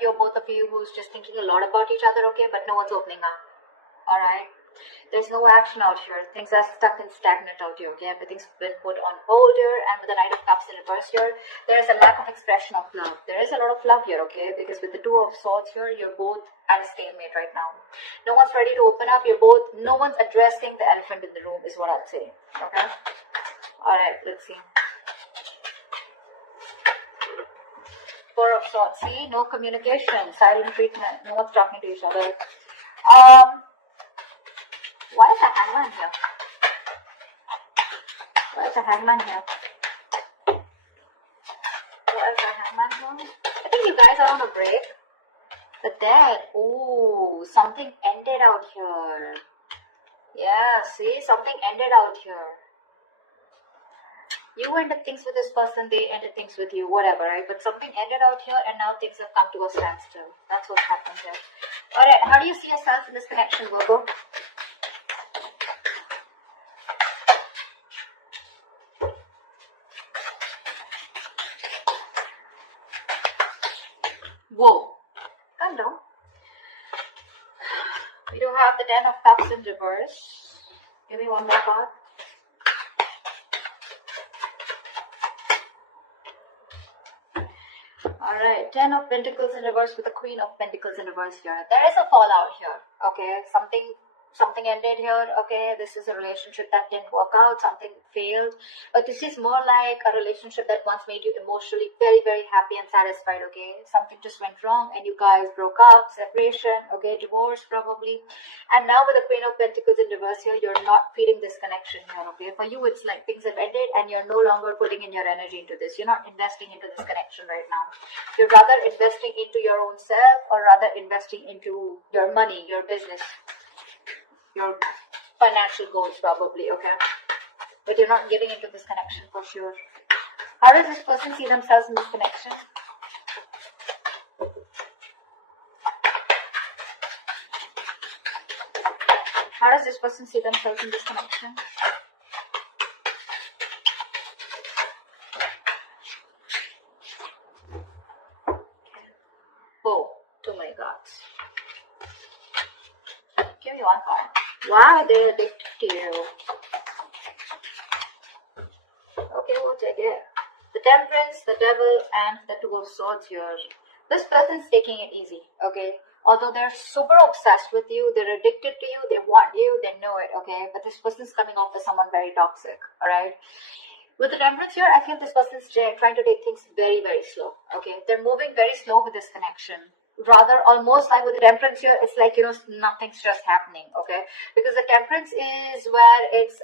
of you or both of you who's just thinking a lot about each other, okay, but no one's opening up. Alright? There's no action out here. Things are stuck and stagnant out here, okay? Everything's been put on hold here, and with the Knight of Cups in reverse here, there is a lack of expression of love. There is a lot of love here, okay? Because with the Two of Swords here, you're both at a stalemate right now. No one's ready to open up. No one's addressing the elephant in the room is what I'd say, okay? Alright, let's see. Four of Swords. See? No communication. Silent treatment. No one's talking to each other. Why is the Hangman here? Why is the Hangman here? Why is the Hangman here? I think you guys are on a break. The Dead. Oh, something ended out here. Yeah, see? Something ended out here. You ended things with this person, they ended things with you, whatever, right? But something ended out here and now things have come to a standstill. That's what's happened here. Alright, how do you see yourself in this connection, Virgo? Whoa. Calm down. We do have the Ten of Cups in reverse. Give me one more card. Alright, Ten of Pentacles in reverse with the Queen of Pentacles in reverse here. There is a fallout here, okay? Something ended here, okay? This is a relationship that didn't work out, something failed. But this is more like a relationship that once made you emotionally very, very happy and satisfied, okay? Something just went wrong and you guys broke up, separation, okay? Divorce probably. And now with the Queen of Pentacles in reverse here, you're not feeling this connection here, okay? For you, it's like things have ended and you're no longer putting in your energy into this. You're not investing into this connection right now. You're rather investing into your own self or rather investing into your money, your business, your financial goals probably, okay? But you're not getting into this connection for sure. How does this person see themselves in this connection? How does this person see themselves in this connection? Oh my God. Give me one card. Why are they addicted to you? Okay, we'll take it. The Temperance, the Devil, and the Two of Swords here. This person's taking it easy, okay? Although they're super obsessed with you, they're addicted to you, they want you, they know it, okay? But this person's coming off as someone very toxic, alright? With the Temperance here, I feel this person's trying to take things very, very slow, okay? They're moving very slow with this connection. Rather, almost like with the Temperance here, it's like, nothing's just happening, okay? Because the Temperance is where it's,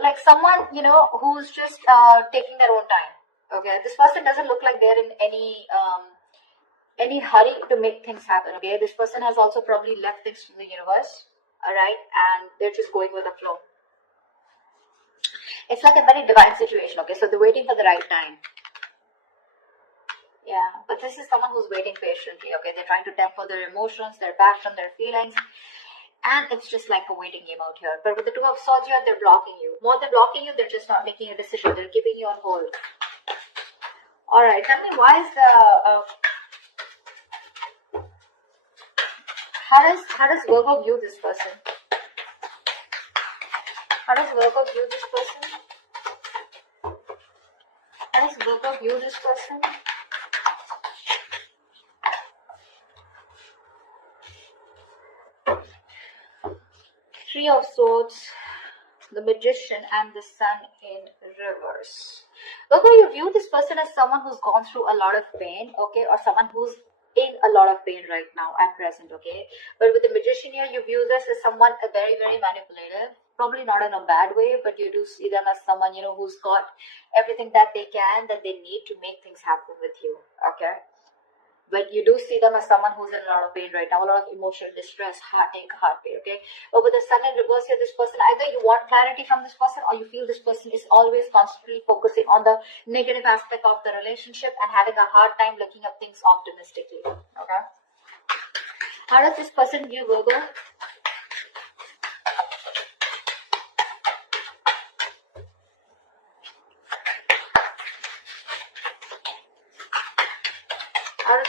like someone, who's just taking their own time, okay? This person doesn't look like they're in any hurry to make things happen, okay? This person has also probably left things to the universe, alright? And they're just going with the flow. It's like a very divine situation, okay? So they're waiting for the right time. Yeah, but this is someone who's waiting patiently, okay? They're trying to temper their emotions, their passion, their feelings. And it's just like a waiting game out here. But with the Two of Swords here, they're blocking you. More than blocking you, they're just not making a decision. They're keeping you on hold. Alright, tell me why is the... How does Virgo view this person? How does Virgo view this person? How does Virgo view this person? Three of Swords, the Magician, and the Sun in reverse. Virgo, you view this person as someone who's gone through a lot of pain, okay, or someone who's in a lot of pain right now at present, okay. But with the Magician here, you view this as someone very, very manipulative. Probably not in a bad way, but you do see them as someone, who's got everything that they need to make things happen with you, okay. But you do see them as someone who's in a lot of pain right now, a lot of emotional distress, heartache, heartbreak, okay? But with the Sun in reverse here, this person, either you want clarity from this person or you feel this person is always constantly focusing on the negative aspect of the relationship and having a hard time looking at things optimistically, okay? How does this person view Virgo?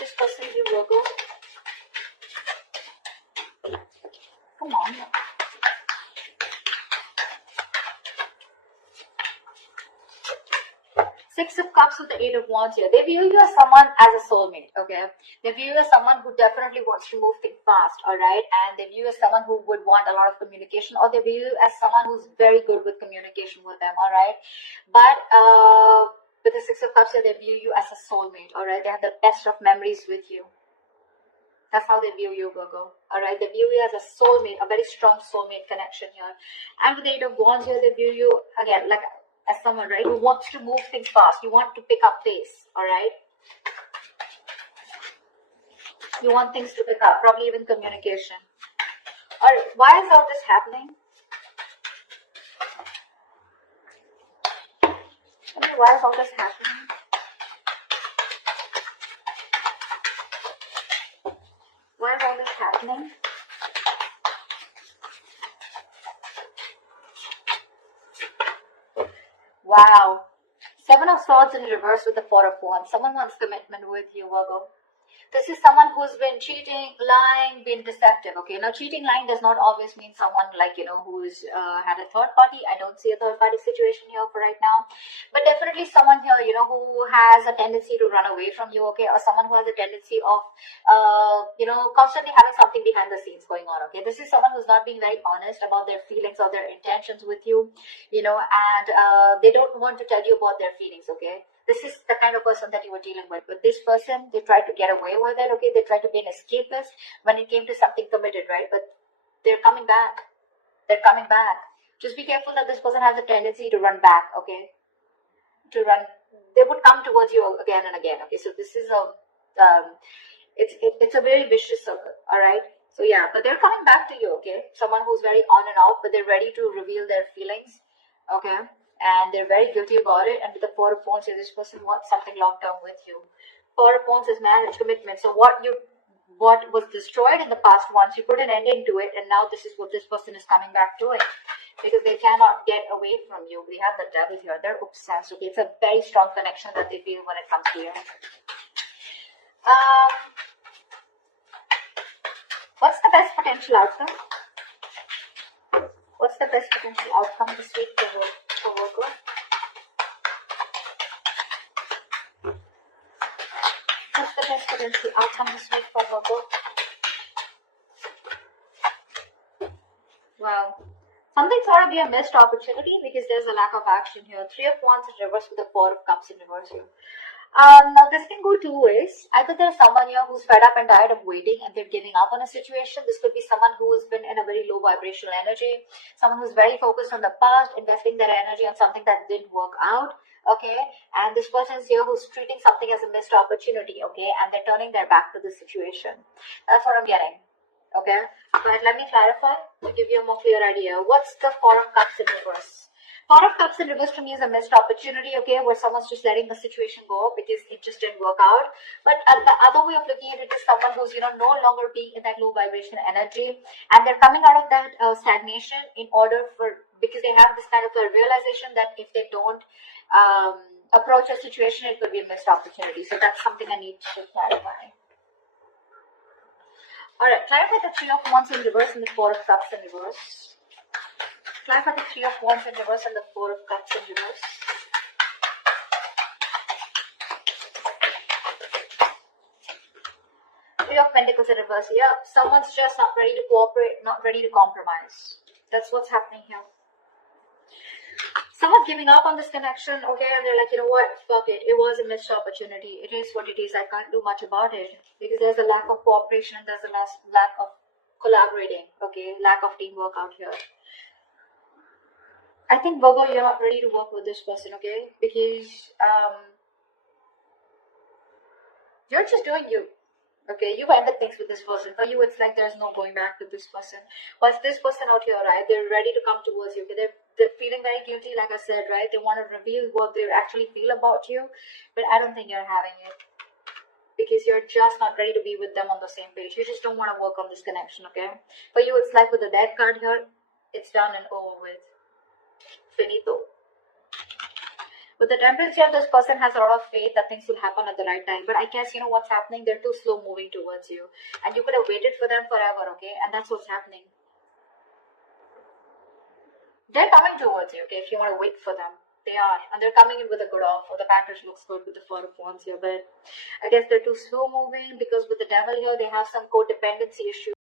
this person you, Virgo? Come on. Six of Cups with the Eight of Wands here. They view you as someone as a soulmate, okay? They view you as someone who definitely wants to move things fast, alright? And they view you as someone who would want a lot of communication, or they view you as someone who's very good with communication with them, alright? But with the Six of Cups here, they view you as a soulmate, alright? They have the best of memories with you. That's how they view you, Virgo. Alright, they view you as a soulmate, a very strong soulmate connection here. And with the Eight of Wands here, they view you, again, like as someone, right, who wants to move things fast. You want to pick up pace, alright? You want things to pick up, probably even communication. Alright, why is all this happening? Okay, why is all this happening? Why is all this happening? Wow. Seven of Swords in reverse with the Four of Wands. Someone wants commitment with you, Virgo. This is someone who's been cheating, lying, been deceptive, okay? Now, cheating, lying does not always mean someone like, who's had a third party. I don't see a third party situation here for right now. But definitely someone here, who has a tendency to run away from you, okay? Or someone who has a tendency of, constantly having something behind the scenes going on, okay? This is someone who's not being very honest about their feelings or their intentions with you, and they don't want to tell you about their feelings, okay? This is the kind of person that you were dealing with. But this person, they tried to get away with it, okay? They tried to be an escapist when it came to something committed, right? But they're coming back. They're coming back. Just be careful that this person has a tendency to run back, okay? They would come towards you again and again, okay? So this is it's a very vicious circle, all right? So yeah, but they're coming back to you, okay? Someone who's very on and off, but they're ready to reveal their feelings, okay? And they're very guilty about it. And with the Four of Wands, this person wants something long-term with you. Four of Wands is marriage, commitment. So what was destroyed in the past once, you put an ending to it, and now this is what this person is coming back doing. Because they cannot get away from you. We have the Devil here. They're obsessed, okay? It's a very strong connection that they feel when it comes to you. What's the best potential outcome? What's the best potential outcome this week for Virgo? What's the best potential outcome this week for Virgo? Well, something's going to be a missed opportunity because there's a lack of action here. Three of Wands in reverse with the Four of Cups in reverse here. Now this can go two ways. Either there's someone here who's fed up and tired of waiting and they're giving up on a situation. This could be someone who's been in a very low vibrational energy, someone who's very focused on the past, investing their energy on something that didn't work out, okay? And this person's here who's treating something as a missed opportunity, okay? And they're turning their back to the situation. That's what I'm getting, okay? But let me clarify to give you a more clear idea. What's the Four of Cups in reverse? Four of Cups in reverse to me is a missed opportunity, okay, where someone's just letting the situation go because it just didn't work out. But the other way of looking at it is someone who's, no longer being in that low vibration energy, and they're coming out of that stagnation because they have this kind of a realization that if they don't approach a situation, it could be a missed opportunity. So that's something I need to clarify. All right, clarify the Three of Wands in reverse and the Four of Cups in reverse. Clarify the Three of Wands in reverse and the Four of Cups in reverse. Three of Pentacles in reverse. Yeah, someone's just not ready to cooperate, not ready to compromise. That's what's happening here. Someone's giving up on this connection, okay, and they're like, you know what, fuck it. It was a missed opportunity. It is what it is. I can't do much about it because there's a lack of cooperation and there's a lack of collaborating, okay, lack of teamwork out here. I think, Virgo, you're not ready to work with this person, okay? Because you're just doing you, okay? You've ended things with this person. For you, it's like there's no going back with this person. Once this person out here, right, they're ready to come towards you, okay? They're feeling very guilty, like I said, right? They want to reveal what they actually feel about you, but I don't think you're having it because you're just not ready to be with them on the same page. You just don't want to work on this connection, okay? For you, it's like with the Death card here, it's done and over with. Finito. With the Temperance here, this person has a lot of faith that things will happen at the right time. But I guess, you know what's happening? They're too slow moving towards you. And you could have waited for them forever, okay? And that's what's happening. They're coming towards you, okay, if you want to wait for them. They are. And they're coming in with a good offer. The package looks good with the Four of Wands here. But I guess they're too slow moving because with the Devil here, they have some codependency issues.